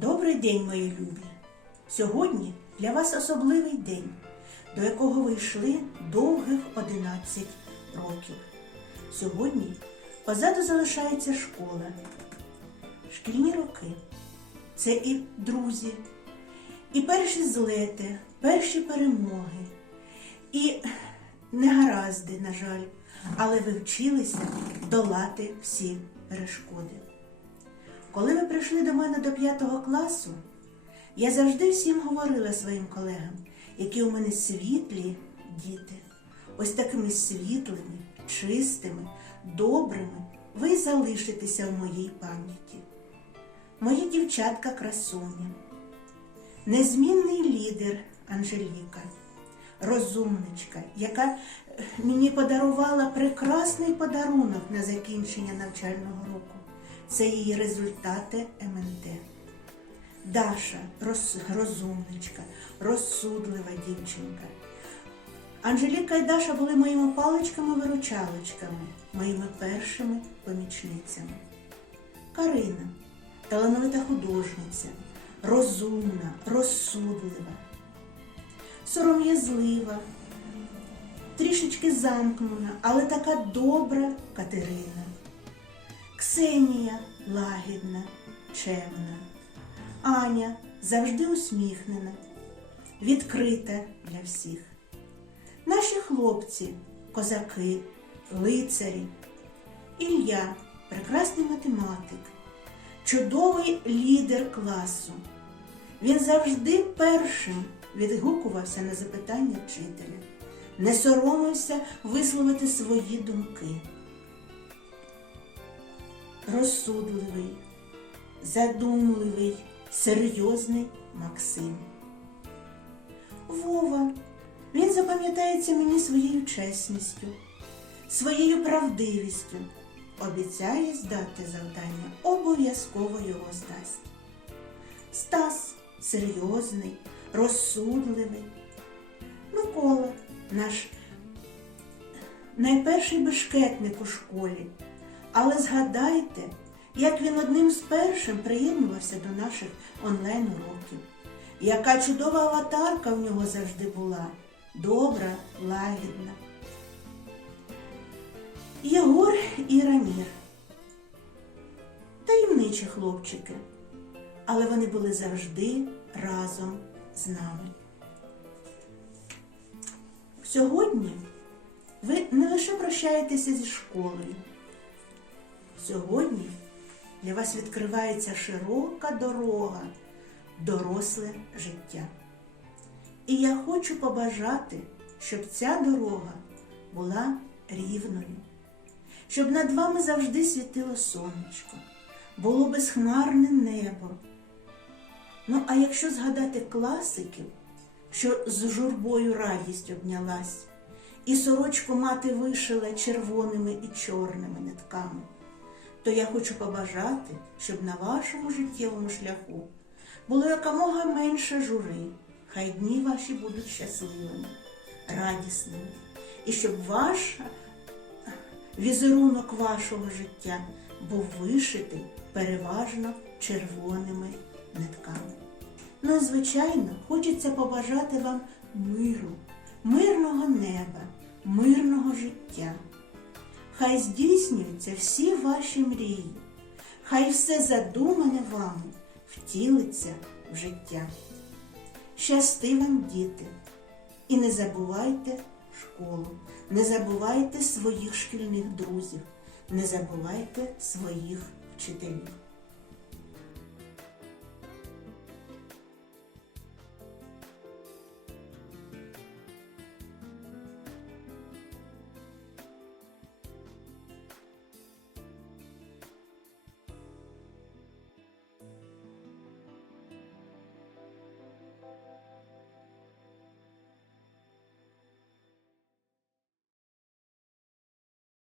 Добрий день, мої любі! Сьогодні для вас особливий день, до якого ви йшли довгих 11 років. Сьогодні позаду залишається школа, шкільні роки. Це і друзі, і перші злети, перші перемоги, і негаразди, на жаль, але ви вчилися долати всі перешкоди. Коли ви прийшли до мене до п'ятого класу, я завжди всім говорила своїм колегам, які у мене світлі діти. Ось такими світлими, чистими, добрими ви залишитеся в моїй пам'яті. Мої дівчатка красуня, незмінний лідер Анжеліка, розумничка, яка е, мені подарувала прекрасний подарунок на закінчення навчального року. Це її результати МНТ. Даша роз, розумничка, розсудлива дівчинка. Анжеліка і Даша були моїми паличками-виручалочками, моїми першими помічницями. Карина талановита художниця, розумна, розсудлива, сором'язлива, трішечки замкнена, але така добра Катерина. Ксенія лагідна, чемна, Аня завжди усміхнена, відкрита для всіх. Наші хлопці, козаки, лицарі, Ілля, прекрасний математик, чудовий лідер класу. Він завжди першим відгукувався на запитання вчителя, не соромився висловити свої думки розсудливий, задумливий, серйозний Максим. Вова, він запам'ятається мені своєю чесністю, своєю правдивістю. Обіцяє здати завдання, обов'язково його здасть. Стас серйозний, розсудливий. Микола, наш найперший бешкетник у школі. Але згадайте, як він одним з першим приєднувався до наших онлайн-уроків. Яка чудова аватарка в нього завжди була, добра, лагідна. Єгор і Рамір. Таємничі хлопчики, але вони були завжди разом з нами. Сьогодні ви не лише прощаєтеся зі школою. Сьогодні для вас відкривається широка дорога, доросле життя. І я хочу побажати, щоб ця дорога була рівною, щоб над вами завжди світило сонечко, було безхмарне небо. Ну, а якщо згадати класиків, що з журбою радість обнялась, і сорочку мати вишила червоними і чорними нитками то я хочу побажати, щоб на вашому життєвому шляху було якомога менше жури, хай дні ваші будуть щасливими, радісними, і щоб ваш візерунок вашого життя був вишитий переважно червоними нитками. Ну, і, звичайно, хочеться побажати вам миру, мирного неба, мирного життя. Хай здійснюються всі ваші мрії, хай все задумане вами втілиться в життя. Щасти вам, діти, і не забувайте школу, не забувайте своїх шкільних друзів, не забувайте своїх вчителів.